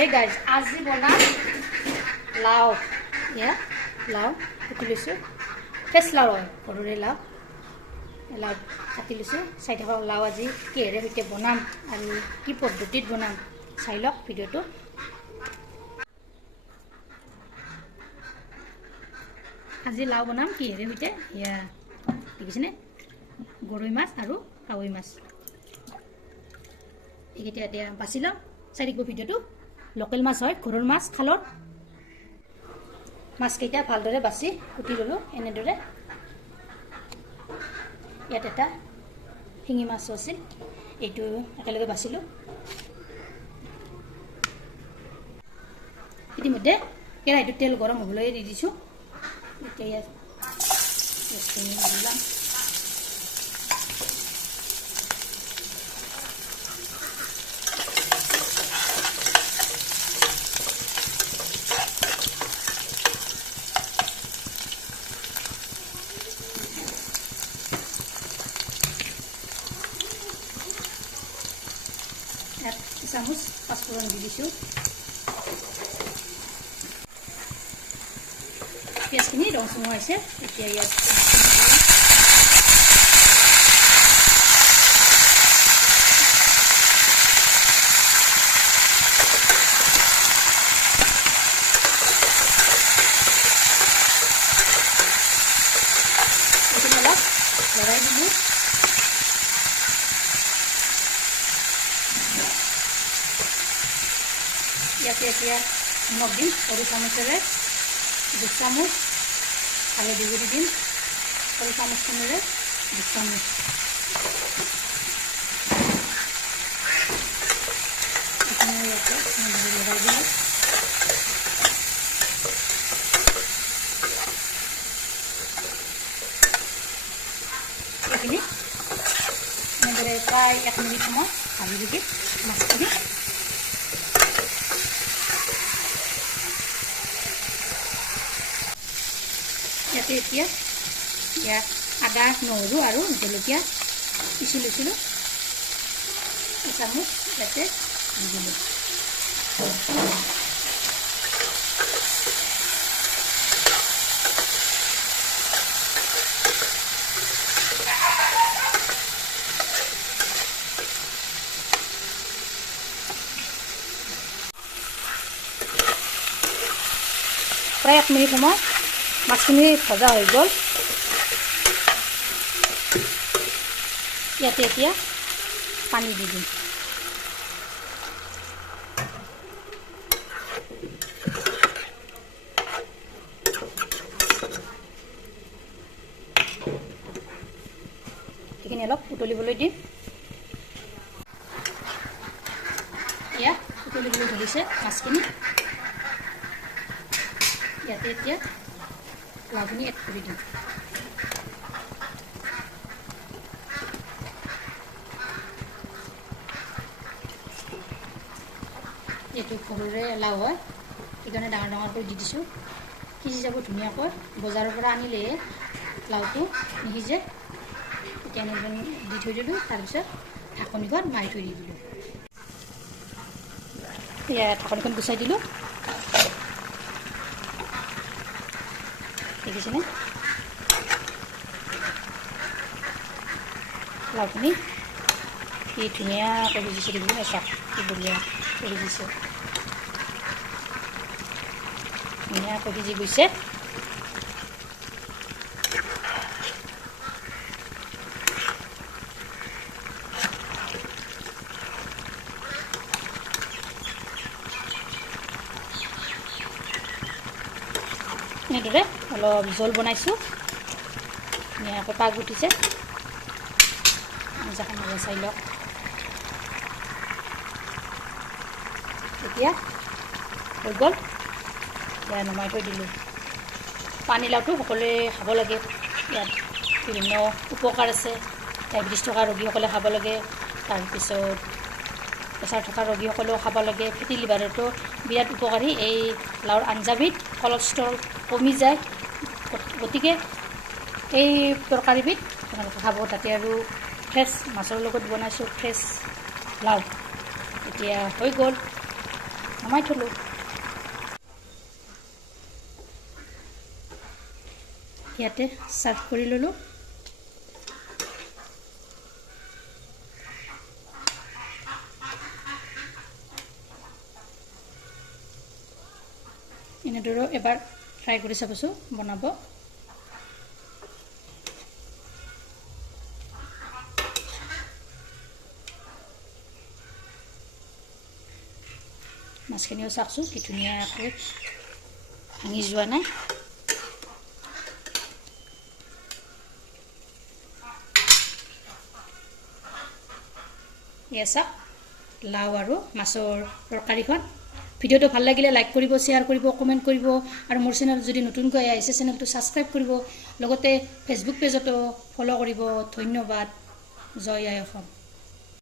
Hey guys, আজি বনাম লাও লাও কাটি লৈছোঁ ফ্ৰেছ লাও হয় ঘৰৰে লাও কাটি লৈছোঁ চাই থাকক লাও আজি কিহেৰে সৈতে বনাম আৰু কি পদ্ধতিত বনাম চাই লওক ভিডিঅ'টো আজি লাও বনাম কিহেৰে সৈতে এয়া দেখিছেনে গৰৈ মাছ আৰু কাৱৈ মাছ এইকেইটা এতিয়া বাছি লওঁ চাই থাকিব ভিডিঅ'টো লোকেল মাছ হয় ঘৰৰ মাছ খালৰ মাছকেইটা ভালদৰে বাছি কুটি ল'লোঁ এনেদৰে ইয়াত এটা শিঙি মাছ আছিল এইটো একেলগে বাছিলোঁ ইতিমধ্যে কেৰাহীটোত তেল গৰম হ'বলৈ দি দিছোঁ এতিয়া ইয়াত দিলাম চামুচ পাঁচফোৰণ দি দিছোঁ পিঁয়াজখিনি ৰং চঙুৱাইছে এতিয়া ইয়াত অলপ লৰাই দিলোঁ ইয়াতে এতিয়া নিমখ দিম সৰু চামুচেৰে 2 চামুচ হালধি গুড়ি দিম সৰু চামুচখনেৰে 2 চামুচ এইখিনি ইয়াতে লগাই দিম এইখিনি এনেদৰে প্ৰায় 1 মিনিট সময় ভাজি দিম মাছখিনি ইয়াতে এতিয়া ইয়াত আদা নহৰু আৰু জলকীয়া পিচি লৈছিলোঁ এচামুচ ইয়াতে দি দিলোঁ প্ৰায় 1 মিনিট সময় মাছখিনি ভজা হৈ গ'ল ইয়াতে এতিয়া পানী দি দিম এইখিনি অলপ উতলিবলৈ দিম এয়া উতলিবলৈ ধৰিছে মাছখিনি ইয়াতে এতিয়া লাউখিনি এড কৰি দিম এইটো সৰুৰে লাউ হয় সেইকাৰণে ডাঙৰ ডাঙৰকৈ দি দিছোঁ সিজি যাব ধুনীয়াকৈ বজাৰৰ পৰা আনিলেহে লাউটো নিসিজে এতিয়া দি থৈ দিলোঁ তাৰপিছত ঢাকনিখন মাৰি থৈ দি দিলোঁ এয়া ঢাকনিখন গুচাই দিলোঁ দেখিছেনে লাউখিনি কি ধুনীয়াকৈ সিজিছে দেখিছেনে চাওক কি বঢ়িয়া সিজিছে ধুনীয়াকৈ সিজি গৈছে এনেদৰে অলপ জোল বনাইছোঁ ধুনীয়াকৈ পাগ উঠিছে আঞ্জাখন চাই লওক এতিয়া হৈ গ'ল এতিয়া নমাই থৈ দিলোঁ পানীলাওটো সকলোৱে খাব লাগে ইয়াত বিভিন্ন উপকাৰ আছে ডায়েবেটিছ থকা ৰোগীসকলে খাব লাগে তাৰপিছত প্ৰেছাৰ থকা ৰোগীসকলেও খাব লাগে ফেটি লিভাৰতো বিৰাট উপকাৰী এই লাউৰ আঞ্জাবিধ কলেষ্ট্ৰল কমি যায় গতিকে এই তৰকাৰীবিধ আপোনালোকে খাব তাতে আৰু ফ্ৰেছ মাছৰ লগত বনাইছোঁ ফ্ৰেছ লাউ এতিয়া হৈ গ'ল নমাই থলোঁ। ইয়াতে সাৰ্ভ কৰি ল'লোঁ। এনেদৰে এবাৰ ট্ৰাই কৰি চাবচোন বনাব। মাছখিনিও চাওকচোন কি ধুনীয়াকৈ ভাঙি যোৱা নাই। এয়া চাওক লাও আৰু মাছৰ তৰকাৰীখন। ভিডিঅ'টো ভাল লাগিলে লাইক কৰিব, শ্বেয়াৰ কৰিব, কমেণ্ট কৰিব আৰু মোৰ চেনেল যদি নতুনকৈ আহিছে চেনেলটো ছাবস্ক্ৰাইব কৰিব, লগতে ফেচবুক পেজতো ফ'ল' কৰিব। ধন্যবাদ। জয় আই অসম।